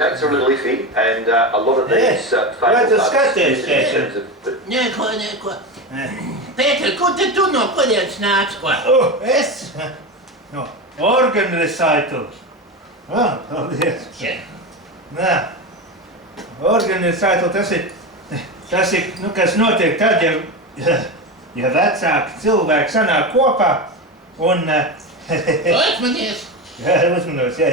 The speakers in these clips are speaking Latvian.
That's a little iffy, and a lot of these fatal musicians have... Neko. Pēter, kur te tu no kurienes nāc, ko? Es? No, organ recital. Paldies. Nā, organ recital tas ir, kas notiek tad, ja vecāki cilvēki sanāk kopā un... Uzmanies! Jā, uzmanos, jā.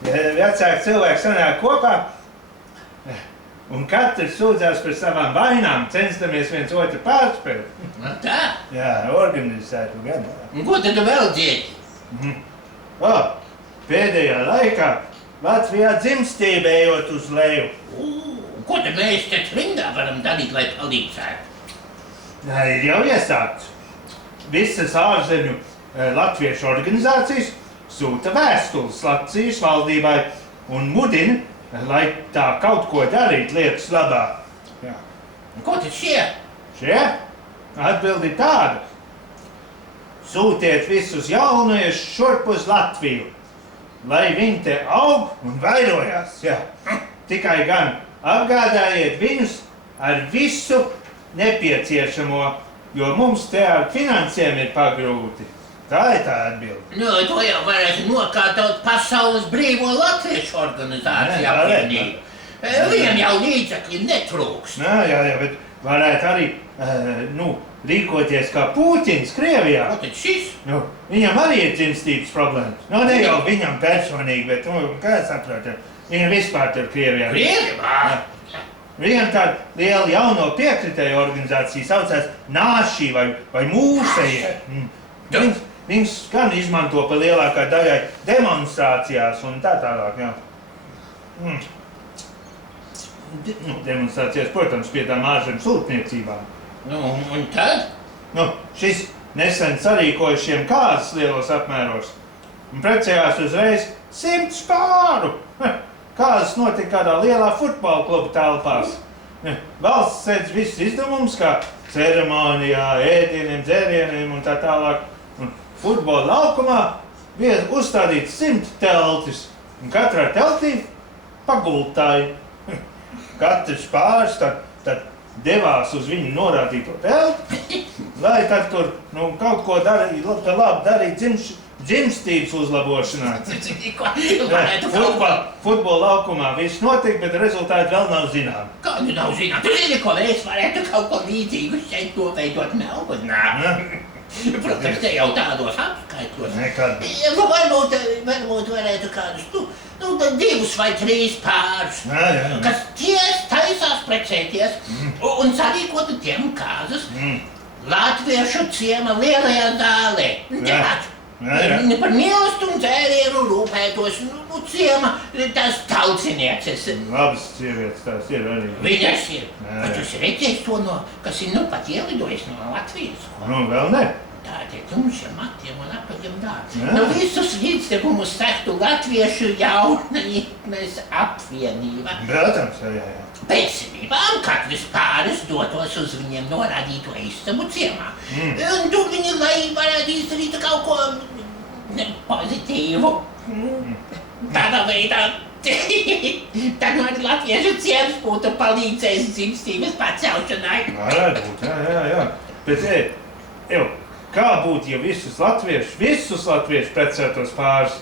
Ja vecāki cilvēki sanāk kopā un katrs sūdzās par savām vainām, censtamies viens otru pārspēt. Tā? Jā, organizētu gan. Un ko tad tu vēl dziedi? Pēdējā laikā Latvijā dzimstība ejot uz leju. Ko tad mēs te trindā varam darīt, lai palīdzētu? Ir jau iesākts. Visas ārzemju latviešu organizācijas sūta vēstules Latvijas valdībai un mudina, lai tā kaut ko darīt lietas labā. Jā. Un ko tad šie? Šie? Atbildi tāda. Sūtiet visus jauniešus šurp uz Latviju, lai viņi te aug un vairojās. Jā. Tikai gan apgādājiet viņus ar visu nepieciešamo, jo mums te ar finansēm ir pagrūti. Tā ir tā atbilde. Nu, to jau varētu nokārtot Pasaules brīvo latviešu organizāciju apvienību. Viņam jau līdzekļi netrūks. Jā, bet varētu arī, rīkoties kā Pūtins Krievijā. Ko tad šis? Viņam arī ir dzimstības problēmas. Ne jau viņam personīgi, bet, kā saprotat, viņam vispār tur Krievijā. Krievijā? Viņam tāda liela jauno piekritēju organizācija saucās Nāšī vai Mūsējie. Viņus gan izmanto pa lielākā daļai demonstrācijās un tā tālāk, jā. Demonstrācijās, protams, pie tām ārzemju sūtniecībām. Un tad? Šis nesen sarīkojušiem kāzas lielos apmēros un precējās uzreiz 100 pāru. Kāzas notika kādā lielā futbola kluba telpās. Valsts sedz visus izdevumus, kā ceremonijā, ēdieniem, dzērieniem un tā tālāk. Futbola laukumā bija uzstādīts 100 teltis, un katrā teltī pagultāji. Katrs pāris tad devās uz viņu norādīto telti, lai tad tur kaut ko labi darīt dzimstības uzlabošanā. Futbola laukumā viss notika, bet rezultāti vēl nav zinām. Kādu nav zinām? Tu zini, ko mēs varētu kaut ko līdzīgu šeit noveidot Melburnā? Protams, te jau tādos apskaitos. Nekad. Varbūt varētu kādus, 2 vai 3 pārus, kas taisās precēties un sarīkotu tiem kāzas latviešu ciema lielajā zālē. Par mīlestību un dzērienu rūpētos, ciema tās taucinieces. Labas sievietes tās ir arī. Viņas ir. Bet tu esi redzējis to, kas ir pat ielidojis no Latvijas? Vēl ne. Tādiem tumšiem matiem un apaļiem dāriem. Visus līdztegumus sektu Latviešu jaunatnes apvienība. Protams, jā. Pēc svībām katrs pāris dotos uz viņiem norādīto istabu ciemā. Un tur viņi, lai varētu izdarīt kaut ko pozitīvu. Tādā veidā. Tad arī Latviešu ciems būtu palīdzējis dzimstības pacelšanai. Varētu būt, jā. Bet, kā būtu, ja visus latviešu precētos pāris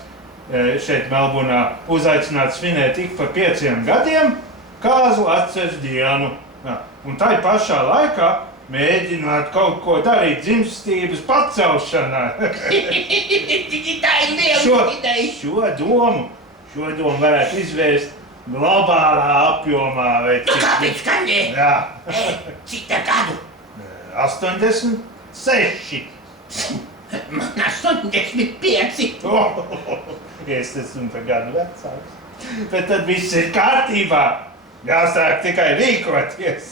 šeit Melburnā uzaicinātu svinēt ik par 5 gadiem kāzu atceres dienu. Un tai pašā laikā mēģināt kaut ko darīt dzimstības pacelšanai. Tā ir liela ideja. Šo domu varētu izvērst globālā apjomā. Kāpēc gan ne? Jā. Cik tā gadu? 86. Man 85. Es esmu par gadu vecāks. Bet tad viss ir kārtībā. Jāsāk tikai rīkoties.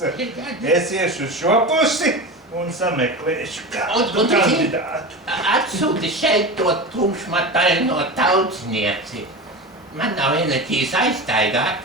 Es iešu uz šo pusi un sameklēšu kādu kandidātu. Atsūti šeit to tumšmataino tautsnieci. Man nav enerģijas aizstaigāt.